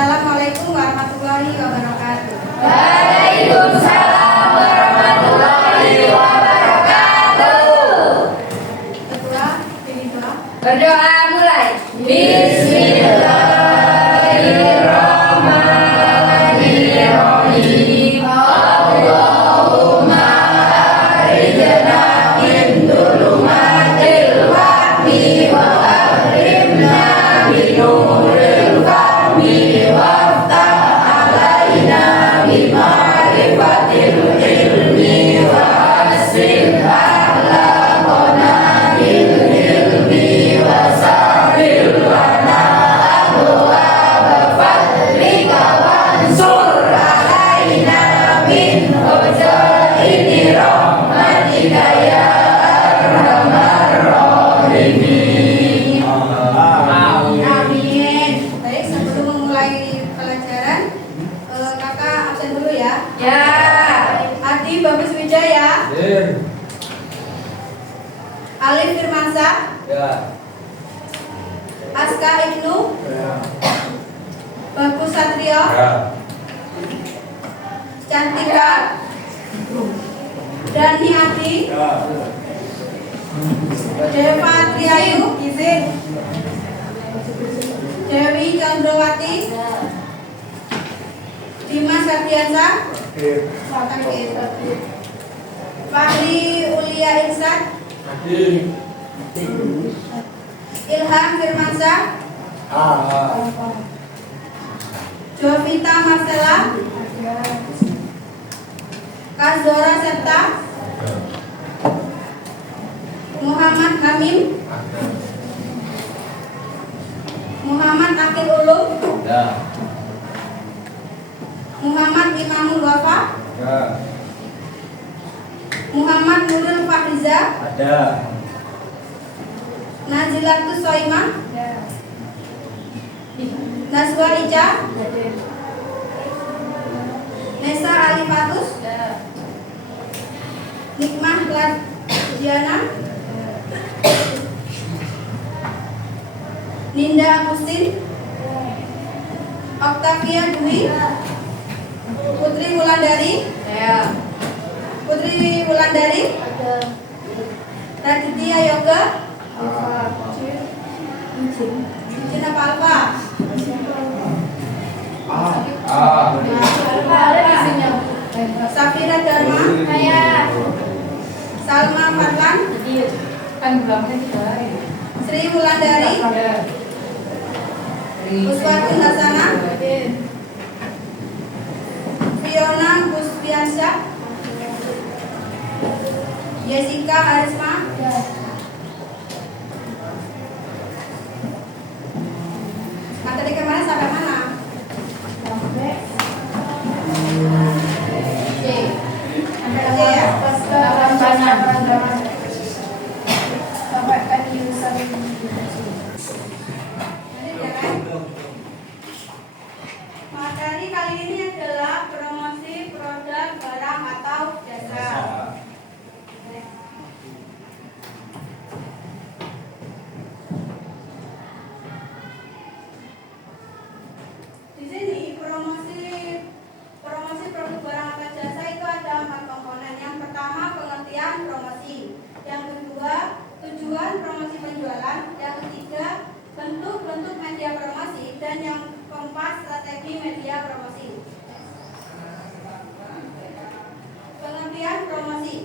Assalamualaikum warahmatullahi wabarakatuh. Waalaikumsalam warahmatullahi wabarakatuh. Ketua, pilih doa. Berdoa mulai. Bismillahirrahmanirrahim. Allahumma akhrijna min dhulumatil wahmi wa akrimna bi nuril fahmi waftah alaina bi ma'rifatil ilmi wa asril akhlaqana bil ilmi wa sahril lana abwaaba fadlika wansur alaina min hujaini rahmatika ya arhamar rahimin. Amin. Baik, sebelum memulai pelajaran, kakak absen dulu ya. Ya. Adi Bagus Wijaya, Alif Firmansyah, Aska Ibnu, Bagus Satrio, Cantika, Dani Adi, Deva Triayu, izin, Dewi Chandrawati, Dimas Ardiansah, Fahri Ulia Insad, Ilham Firmansyah, Jovita Marcella, Kazora Septa, Muhammad Hamim, Muhammad Akil Ulum, Muhammad Imamul Wafa, Muhammad Nurul Fahriza, Nazilatus Soimah, Nazwa Ica, Nesa Alifatus, Nikmah Ladiana, Ninda Agustin, Octavia Dwi, Putri Wulandari, Raditya Yoga, Cina Palpa, Safira Dharma, Salma Fatlan, Sri Wulandari, Uswatun Hasana, Fiona Gusbiansyah, Jessica Arisma, materi kemarin sampai mana? Sampai ya? Materi kali ini adalah promosi produk, barang atau jasa. Di sini promosi produk, barang atau jasa itu ada 4 komponen. Yang pertama pengertian promosi, yang kedua tujuan promosi penjualan, yang ketiga bentuk-bentuk media promosi, dan yang keempat strategi media promosi. Pengertian promosi.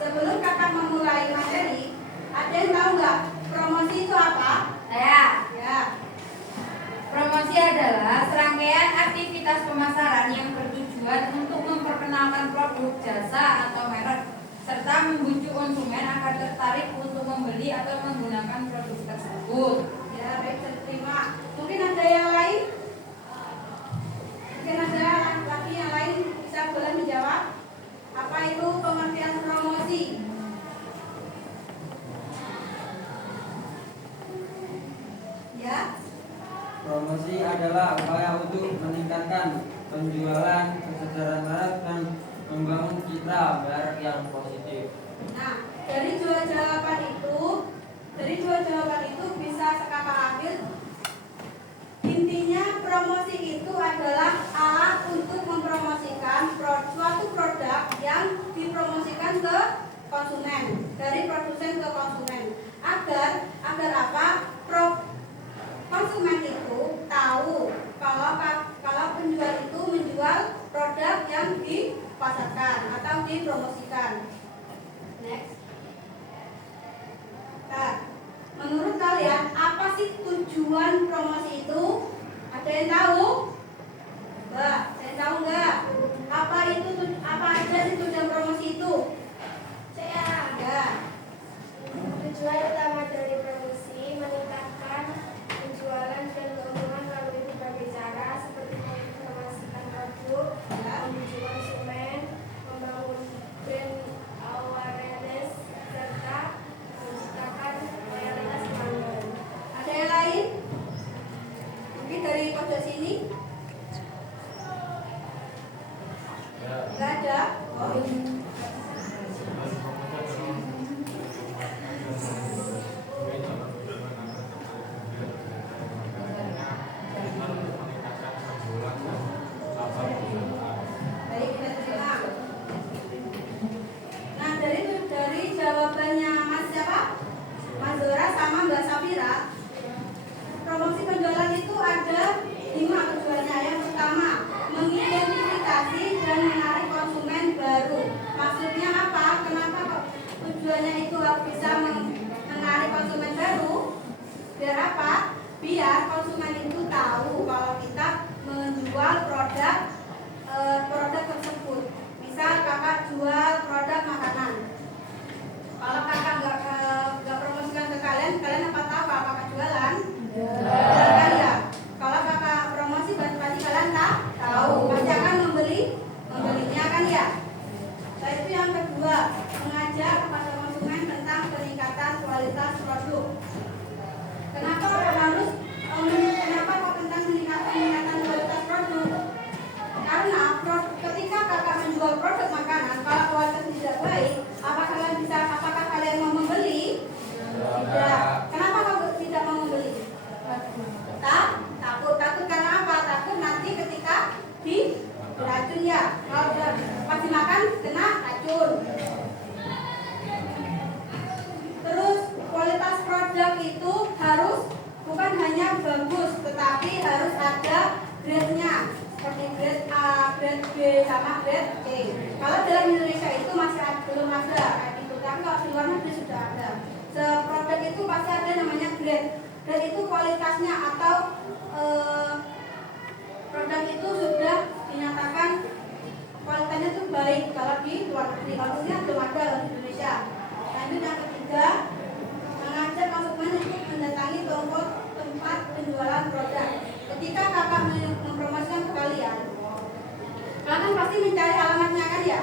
Sebelum kakak memulai materi, ada yang tahu nggak promosi itu apa? Saya. Ya. Promosi adalah serangkaian aktivitas pemasaran yang bertujuan untuk memperkenalkan produk, jasa, atau merek, serta membujuk konsumen agar tertarik untuk membeli atau menggunakan produk tersebut. Ya, baik, terima. Mungkin ada yang lain? Mungkin ada laki yang lain bisa boleh menjawab. Apa itu pengertian promosi? Ya. Promosi adalah upaya untuk meningkatkan penjualan, kesadaran merek, dan membangun citra merek yang positif. Nah, dari dua jawaban itu bisa kakak ambil. Intinya promosi itu adalah alat untuk mempromosikan suatu produk yang dipromosikan ke konsumen, dari produsen ke konsumen, agar apa? Konsumen itu tahu kalau penjual itu menjual produk yang dipasarkan atau dipromosikan. Next. Nah, menurut kalian apa sih tujuan promosi itu? Ada yang tahu? Mbak, ada yang tahu nggak? Apa aja sih tujuan promosi itu? Saya Enggak. tujuan utama dari promosi meningkatkan penjualan dan keuntungan melalui berbagai cara seperti mempromosikan produk, memuji konsumen, membangun brand awareness, serta menciptakan loyalitas pelanggan. Ada yang lain? Mungkin dari pojok sini? Enggak ada? Oh, baik, kita terima. Nah, dari jawabannya Mas siapa? Mas Zora sama Mbak Safira. Promosi penjualan itu ada 5 tujuannya. Yang pertama, mengidentifikasi dan menarik konsumen baru. Maksudnya apa? Kenapa kok tujuannya itu bisa menarik konsumen baru? Biar apa? Biar konsumen itu tahu kalau kita menjual produk tersebut. Misal kakak jual produk makanan. Kalau kakak nggak promosikan ke kalian apa tahu kalau kakak jualan? Kan ya. Kalau kakak promosi pasti kalian tahu, pasti akan membelinya kan ya. Nah, itu yang kedua, mengajak kepada konsumen tentang peningkatan kualitas produk. Kenapa kok tentang peningkatan kualitas produk? Karena ketika kakak menjual produk makanan, kalau kualitasnya tidak baik, apakah kalian mau membeli? Tidak. Kenapa kau tidak mau membeli? Takut karena apa? Takut nanti ketika diracun ya. Kalau pas dimakan kena racun. Terus kualitas produk itu harus bukan hanya bagus, tetapi harus ada grade-nya. Seperti grade A, grade B, sama grade C. Kalau dalam Indonesia itu belum ada kayak gitu. Tapi kalau di luar negeri sudah ada. Produk itu pasti ada namanya grade. Grade itu kualitasnya atau produk itu sudah dinyatakan kualitasnya itu baik kalau di luar negeri. Kalau belum ada di Indonesia. Lanjut yang ketiga, mengajak konsumen untuk mendatangi toko tempat penjualan produk. Ketika kakak mempromosikan ke kalian kan pasti mencari alamatnya kan ya.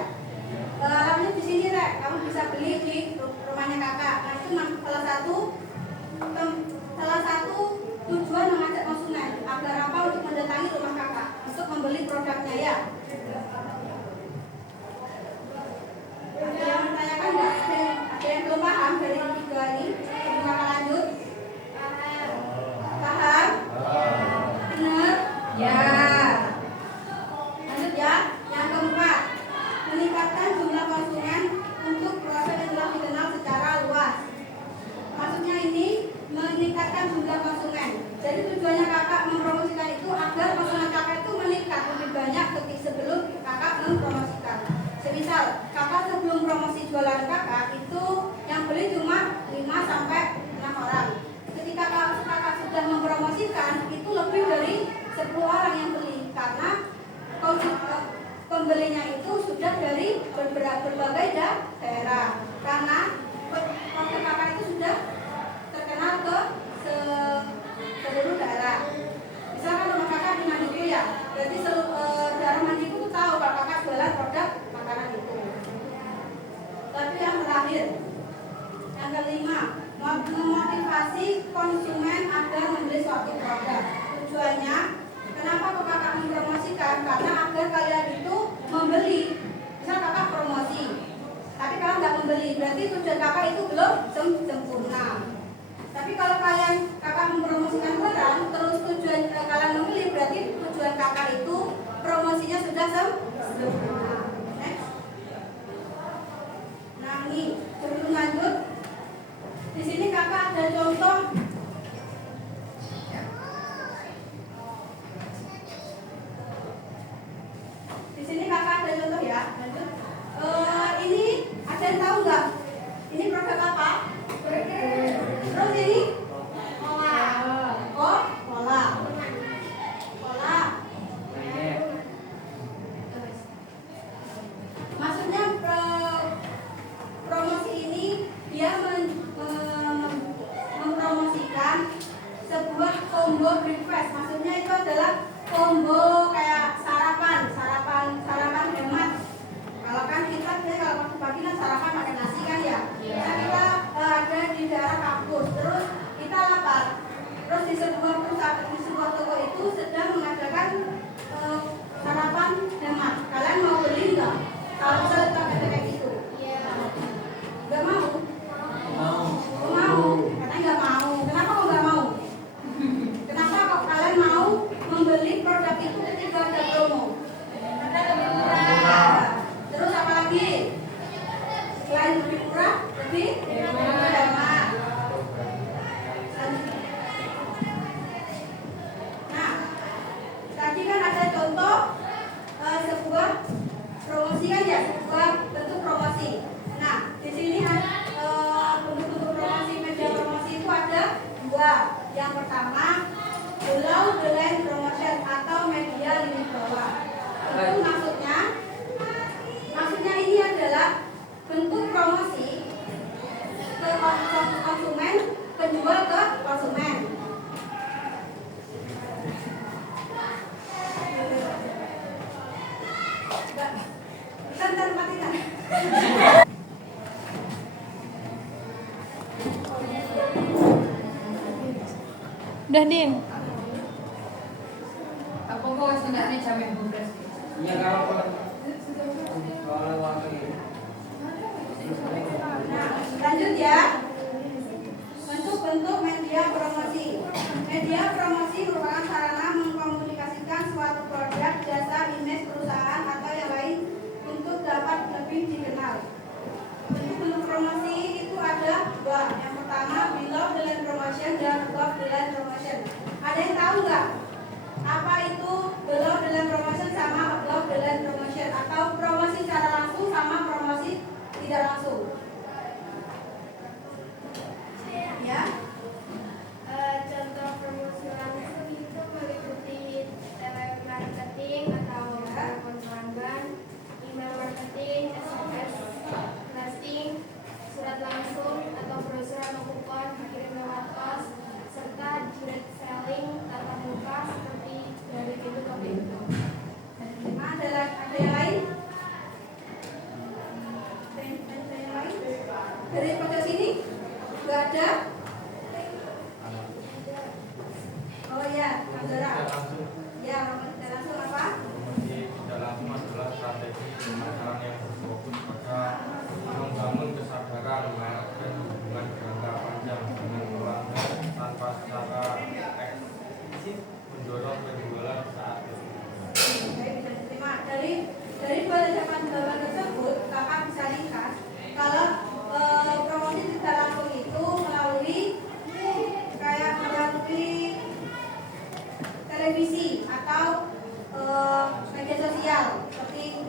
Alamatnya di sini Rek, kamu bisa beli di rumahnya kakak. Nah itu salah satu tujuan mengajak konsumen agar apa untuk mendatangi rumah kakak untuk membeli produknya ya. Ada yang menanyakan nggak? Ada yang belum paham dari tiga ini? Sebelum kakak lanjut? Paham? Benar? Ya. Lanjut ya. Yang keempat, meningkatkan jumlah konsumen untuk produk yang telah dikenal secara luas. Maksudnya ini meningkatkan jumlah konsumen. Jadi tujuannya kakak mempromosikan itu agar konsumen kakak itu meningkat lebih banyak ketika sebelum kakak mempromosikan. Semisal kakak sebelum promosi jualan kakak itu yang beli cuma 5 sampai 6 orang. Ketika kakak sudah mempromosikan itu lebih dari 10 orang yang beli karena pembelinya itu sudah dari berbagai daerah. Karena produk kakak itu sudah terkenal ke seluruh daerah. Misalkan rumah kakak di Mandiku ya, berarti daerah Mandiku tuh tahu kalau kakak jualan produk makanan itu. Tapi yang terakhir, yang kelima, memotivasi konsumen agar membeli suatu produk. Tujuannya, kenapa kok kakak mempromosikan? Karena agar kalian itu membeli. Misal kakak promosi, tapi kalau nggak membeli, berarti tujuan kakak itu belum sempurna. Tapi kalau kakak mempromosikan barang, terus tujuan kalian membeli, berarti tujuan kakak itu combo breakfast. Maksudnya itu adalah combo kayak sarapan hemat. Kalau kan kita kalau pagi kan sarapan pakai nasi kan ya. Nah, kita ada di daerah kampus, terus kita lapar. Terus di sebuah perusahaan, di sebuah toko itu sedang mengadakan sarapan hemat. Kalian mau beli nggak? Kalau misalnya pakai kayak gitu? Nggak mau? Mau? Karena nggak mau. Kenapa kok nggak mau? Kenapa kok kalian mau membeli produk itu ketika ada promo? Karena lebih murah. Terus apa lagi? Selain lebih murah, lebih hemat. Nah, tadi kan ada contoh sebuah promosi kan ya, sebuah bentuk promosi. Nah, di sini ada bentuk-bentuk promosi, media promosi itu ada dua. Yang pertama, below the line promotion atau media limit bawah. Itu maksudnya ini adalah bentuk promosi ke konsumen, penjual ke konsumen. Bentar, matikan. Udah Dim. Apa kok sebenarnya jam yang bubres? Iya kalau waktu ini. Nah, lanjut ya. Bentuk-bentuk media promosi. Media promosi merupakan sarana mengkomunikasikan suatu produk, jasa, image perusahaan atau yang lain untuk dapat lebih dikenal. Bentuk-bentuk promosi itu ada dua. Yang pertama below the line promotion dan above the line promotion. Ada yang tahu nggak apa itu below the line promotion sama above the line promotion, atau promosi secara langsung sama promosi tidak langsung? Ya. Contoh promosi langsung itu meliputi telemarketing atau telepon pelanggan, email marketing, SMS blasting, surat langsung atau brosur atau kupon dikirim lewat pos, serta direct selling tatap muka seperti dari pintu ke pintu. Ada yang lain? Ada yang lain? Dari pojok sini? Nggak ada? Oh iya, Andara. Ya, tidak langsung apa? Promosi tidak langsung adalah strategi pemasaran yang berfokus pada membangun kesadaran merek dan hubungan jangka panjang dengan pelanggan tanpa secara eksplisit mendorong penjualan saat itu. Baik, bisa diterima. Dari dua jawaban tersebut, kakak bisa lihat kalau promosi tidak langsung itu melalui televisi atau media sosial seperti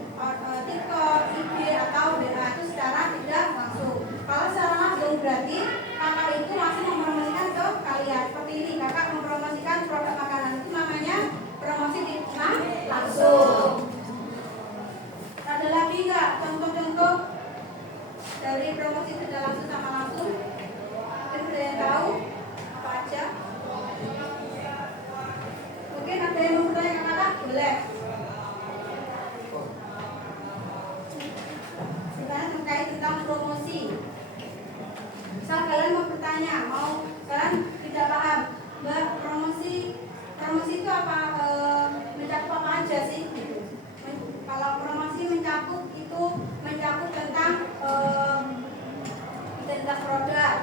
TikTok, IG atau WA, itu secara tidak langsung. Kalau secara langsung berarti kakak itu langsung mempromosikan ke kalian. Seperti ini, kakak mempromosikan produk makanan, itu namanya promosi tidak langsung. Ada lagi nggak contoh-contoh dari promosi tidak langsung sama langsung? Mungkin ada yang tahu apa aja? Mungkin ada yang mau bertanya ke kakak? Boleh. Sekarang terkait tentang promosi. Misal kalian mau bertanya, kalian tidak paham, Mbak, promosi itu apa? Mencakup apa aja sih? Gitu. Kalau promosi mencakup tentang identitas produk,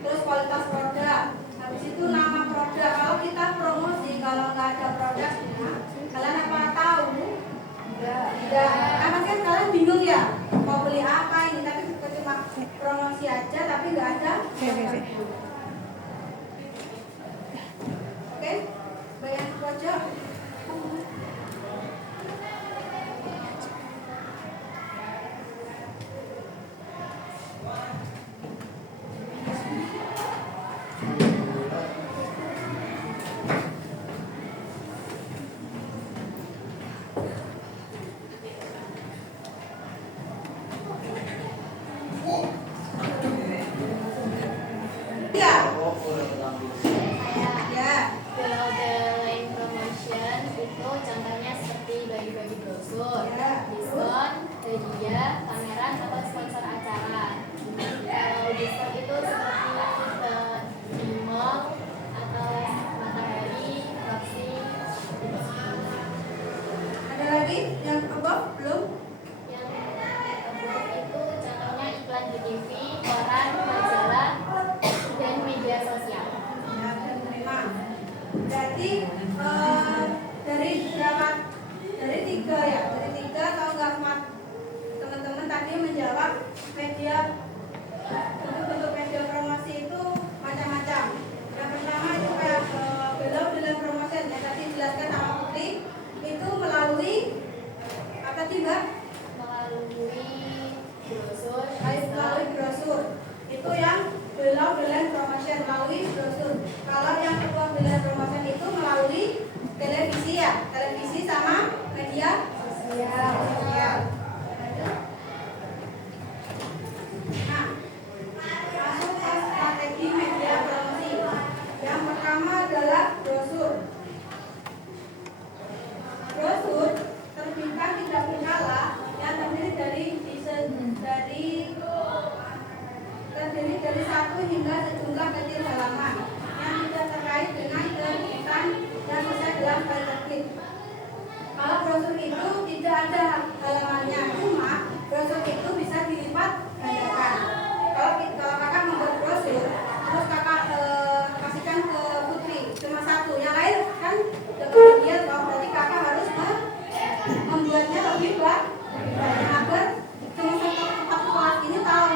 terus kualitas produk, habis itu nama produk. Kalau kita promosi, kalau nggak ada produknya, kalian apa tahu? Tidak. Karena kan kalian bingung ya, mau beli apa ini, tapi cuma promosi aja, tapi nggak ada. Oke, bayang pojok. Berarti dari berapa? Dari 3 ya. Dari 3 atau enggak 4? Teman-teman tadi menjawab media, bentuk-bentuk media promosi itu macam-macam. Yang pertama itu kayak belok promosi yang tadi dijelaskan sama Putri, itu melalui apa sih Mbak? Melalui brosur. Itu yang belok promosi melalui brosur. Kalau yang kedua belok promosi itu melalui televisi ya, televisi sama media sosial. Nah, masuk ke strategi media promosi. Yang pertama adalah brosur. Brosur terbitkan tidak berkala yang terdiri dari 1 hingga sejumlah kecil halaman yang tidak terkait dengan terbitan yang sesuai dalam file terbit. Kalau brosur itu tidak ada halamannya, cuma brosur itu bisa dilipat gandakan. Kalau kakak membuat brosur, terus kakak kasihkan ke Putri cuma 1, yang lain kan udah kebagian, berarti kakak harus membuatnya lebih banyak agar cuma satu kelas ini tahu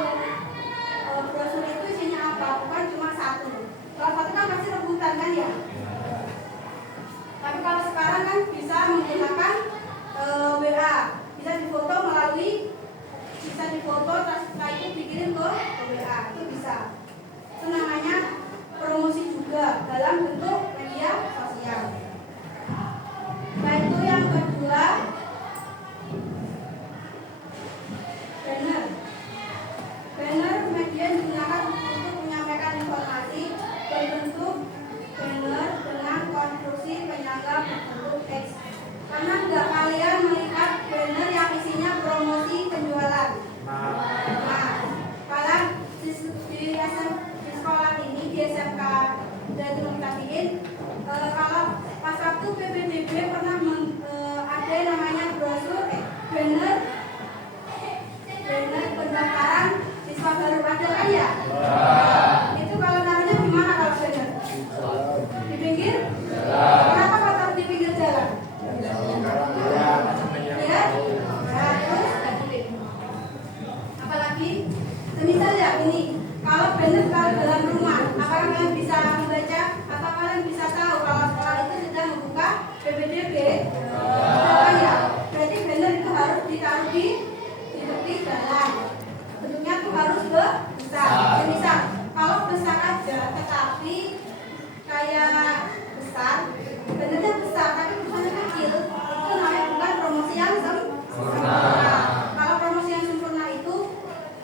brosur itu isinya apa, bukan cuma 1. Kalau 1 kan pasti rebutan kan ya. Tapi kalau sekarang kan bisa menggunakan WA, bisa difoto terus setelah itu dikirim ke WA, itu bisa. Itu namanya promosi juga dalam bentuk media sosial. Nah itu yang kedua, banner media digunakan untuk menyampaikan informasi berbentuk banner dengan konstruksi penyangga berbentuk teks. Karena enggak kalian melihat banner yang isinya promosi penjualan. Nah, kalian di sekolah ini di SMK Zaitun Tabiin, kalau pas waktu PPDB pernah ada namanya brosur banner pendaftaran siswa baru, ada kan ya? Itu kalau namanya gimana kalau banner? Di pinggir? Kenapa kok taruh di pinggir jalan? Ya? Nah, terus apalagi? Semisal ya ini, kalau banner kalau dalam rumah, apakah kalian bisa membaca atau kalian bisa tahu kalau sekolah itu sedang membuka PPDB? Apa ya? Berarti banner itu harus ditaruh di tepi jalan. Bentuknya tuh harus besar. Misal kalau besar aja, tetapi kayak besar, bannernya besar tapi tulisannya kecil, itu namanya bukan promosi yang sempurna. Kalau promosi yang sempurna itu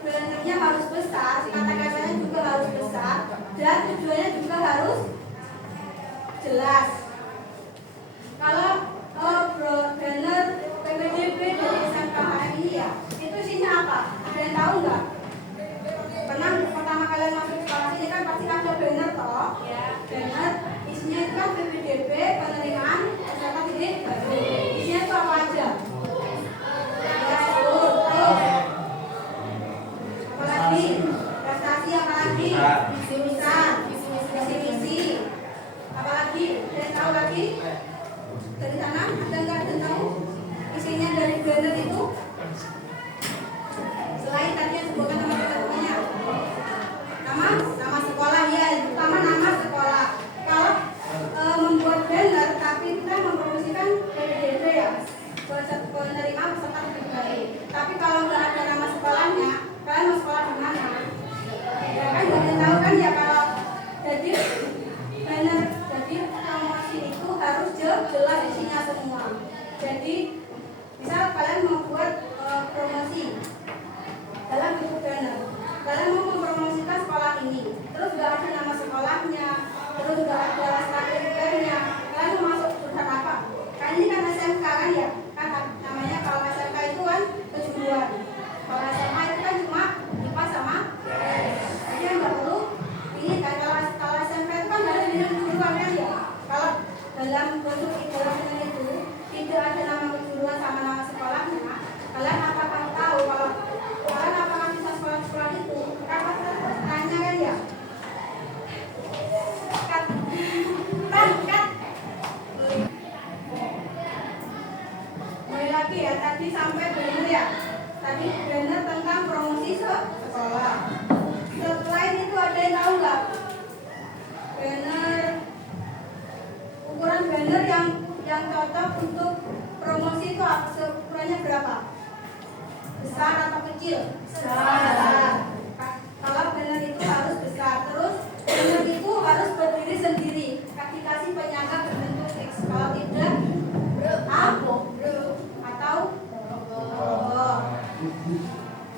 bannernya harus besar, kata-katanya juga harus besar, dan tujuannya juga harus jelas. Kalau banner PPDB dari SMK HMI ya, itu isinya apa? Ada yang tahu nggak? Pernah pertama kalian masuk sekolah sini kan pasti ada banner toh? Ya. Banner isinya itu kan PPDB penerimaan SMK Negeri Baru. Isinya itu apa aja? Ya, terus apalagi prestasi, apalagi visi, apalagi ada yang tahu lagi? Dari sana ada nggak yang tahu isinya dari banner itu? Selain tadi yang sebutkan nama-namanya, nama sekolah ya, pertama nama sekolah. Kalau membuat banner tapi kita mempromosikan PPDB ya, penerima peserta PPDB. Tapi kalau nggak ada nama sekolahnya, kalian mau sekolah di mana? Ya kan nggak tahu kan ya. Kalau jadi banner, jadi promosi itu harus jelas isinya semua. Jadi misal kalian membuat promosi dalam bentuk banner, kalian mau mempromosikan sekolah ini, terus nggak ada nama sekolahnya, terus nggak ada strategi-nya, kalian mau masuk jurusan apa? Kan ini kan SMK kan ya, kan namanya kalau SMK itu kan kejuruan, kalau SMA itu kan cuma IPA sama jadi nggak perlu ini kan. Kalau SMK itu kan ada dengan kejuruan kan ya. Kalau dalam bentuk dalam itu tidak ada nama kejuruan sama nama sekolahnya, kalian apakah tahu kalau kalian apakah bisa sekolah itu? Kenapa tanya kan ya? Kat. banner yang cocok untuk promosi itu apa? Ukurannya berapa? Besar atau kecil? Besar. Kalau banner itu harus besar. Terus banner itu harus berdiri sendiri. Dikasih penyangga berbentuk X. Kalau tidak, atau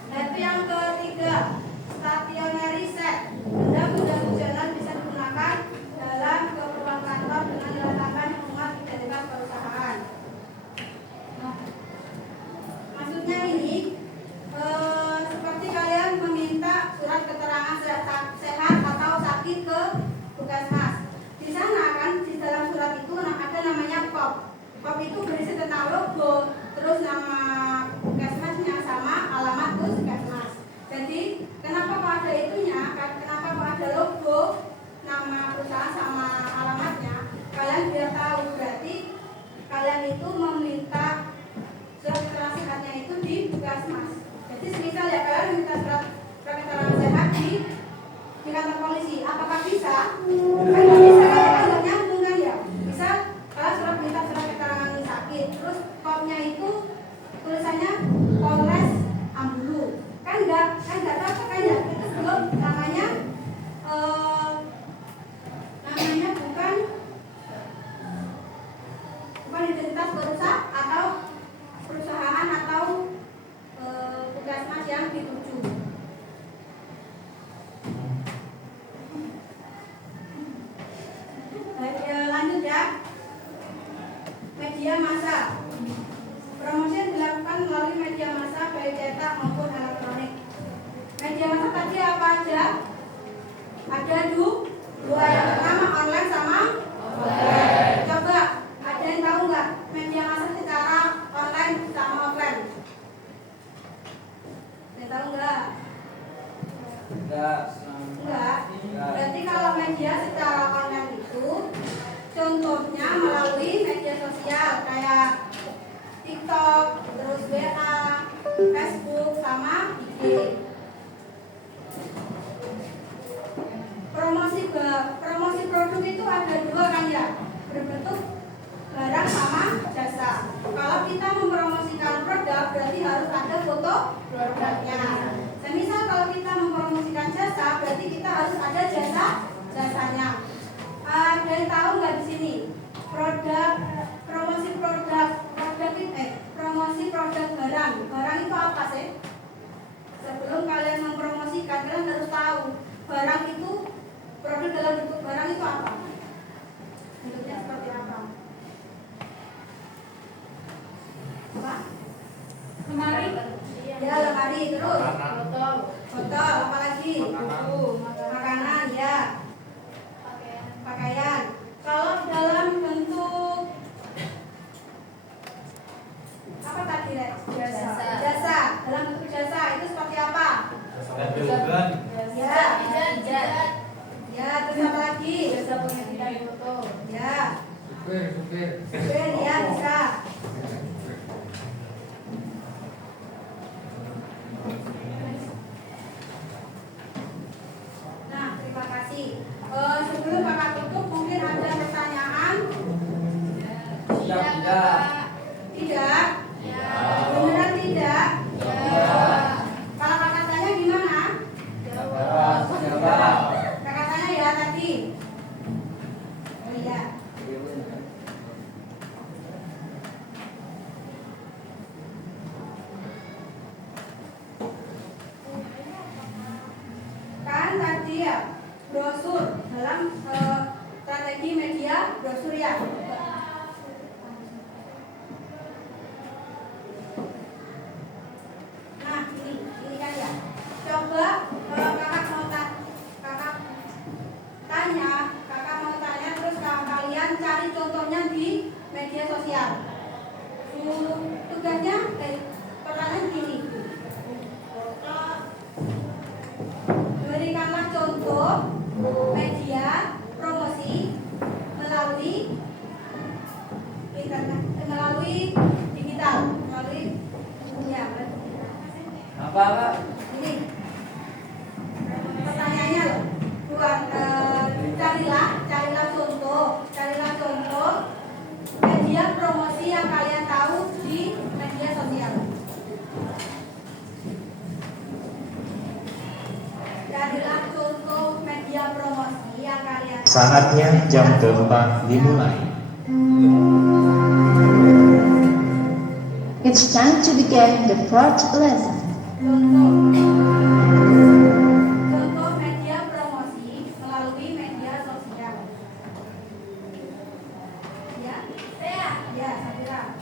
Nah, itu yang ketiga, stationery set. Benda-benda fungsional bisa digunakan dalam keperluan kantor dengan diletakkan di rumah identitas perusahaan. Maksudnya ini seperti kalian meminta surat keterangan sehat atau sakit ke puskesmas. Di sana kan di dalam surat itu ada namanya POP. POP itu berisi tentang logo, terus nama puskesmasnya sama alamat puskesmas. Jadi kenapa kok ada itunya? Kenapa kok ada logo, nama perusahaan sama alamatnya? Kalian biar tahu, berarti kalian itu meminta surat keterangan sehatnya itu di puskesmas. Jadi semisal ya kalian minta surat keterangan sehat di kantor polisi, apakah bisa? Kan nggak bisa, kan nggak nyambung kan ya? Bisa kalau minta surat keterangan sakit, terus kopnya itu tulisannya Polres Ambulu, kan nggak cocok kan ya? Itu belum namanya bukan identitas perusahaan atau perusahaan atau puskesmas yang dituju. Lanjut ya. Media massa. Promosi yang dilakukan melalui media massa baik cetak maupun elektronik. Media massa tadi apa aja? Ada dua. Yang pertama online sama offline. Coba ada yang tahu nggak media massa secara online sama offline? Ada yang tahu nggak? Enggak. Berarti kalau media secara online itu contohnya melalui media sosial kayak TikTok, terus WA, Facebook, sama IG. Promosi produk itu ada dua kan ya, berbentuk barang sama jasa. Kalau kita mempromosikan produk berarti harus ada foto produknya. Semisal kalau kita mempromosikan jasa berarti kita harus ada jasanya. Ada yang tahu nggak di sini? Promosi produk barang itu apa sih? Sebelum kalian mempromosikan kalian harus tahu barang itu, produk dalam bentuk barang itu apa? Bentuknya seperti apa? Apa? Lemari. Ya, lemari. Terus botol, apalagi? Buku. Makanan, ya. Pakaian. Kalau dalam bentuk apa tadi, Rek? Jasa. Dalam bentuk jasa itu seperti apa? Label. Ya. Ya, terus apa lagi? Jasa pengeditan foto. Ya. Supir. Ya, bisa. Nah, terima kasih. Sebelum Kakak tutup, mungkin ada pertanyaan? Siap tidak? Tidak? Beneran tidak? Kalau kakak tanya gimana? Jawab. Kakak tanya ya tadi. Oh iya. Kan tadi ya brosur dalam strategi media brosur ya. Nah ini kan ya. Coba kalau kakak mau tanya terus kalian cari contohnya di media sosial. Tugasnya pertanyaan gini. Berikanlah contoh media promosi melalui internet, melalui digital, melalui ya. Apa, Pak? Ini pertanyaannya loh. Buat carilah contoh Saatnya jam keempat dimulai. It's time to begin the fourth lesson. Contoh media promosi melalui media sosial. Ya, ya, Safira.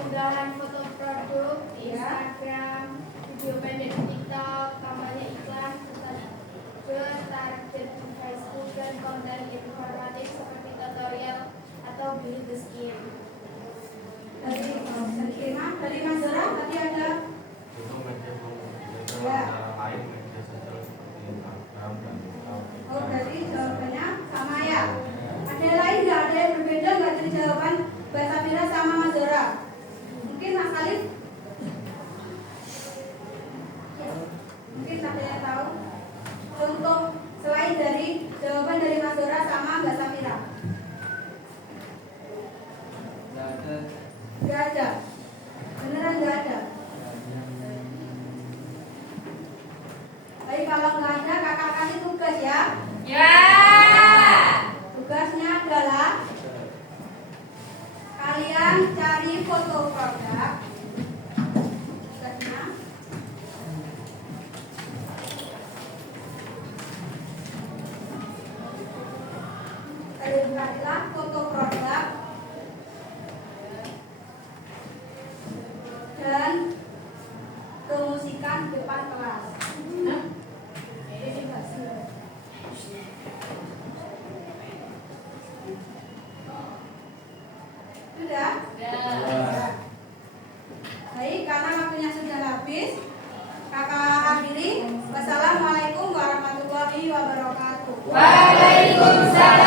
Unggahan foto produk di Instagram, video pendek di TikTok, kampanye iklan, target di Facebook, dan konten informatif seperti tutorial atau build the skill. Dari Mas Zora tadi ada. Untuk media promosi antara lain media sosial seperti Instagram dan TikTok. Oh, berarti jawabannya sama ya. Ada yang lain nggak? Ada yang berbeda nggak dari jawaban Mbak Safira sama Mas Zora? Mungkin Mas Khalid? Mungkin ada yang tahu? Contoh selain dari jawaban dari Mas Zora sama Mbak Safira? Nggak ada. Nggak ada. Beneran nggak ada. Baik, kalau nggak ada kakak kasih tugas ya. Ya. Tugasnya adalah kalian cari foto produk. Tugasnya kalian carilah foto produk dan promosikan depan kelas. Sudah? Baik, karena waktunya sudah habis, kakak akhiri. Wassalamualaikum warahmatullahi wabarakatuh. Waalaikumsalam.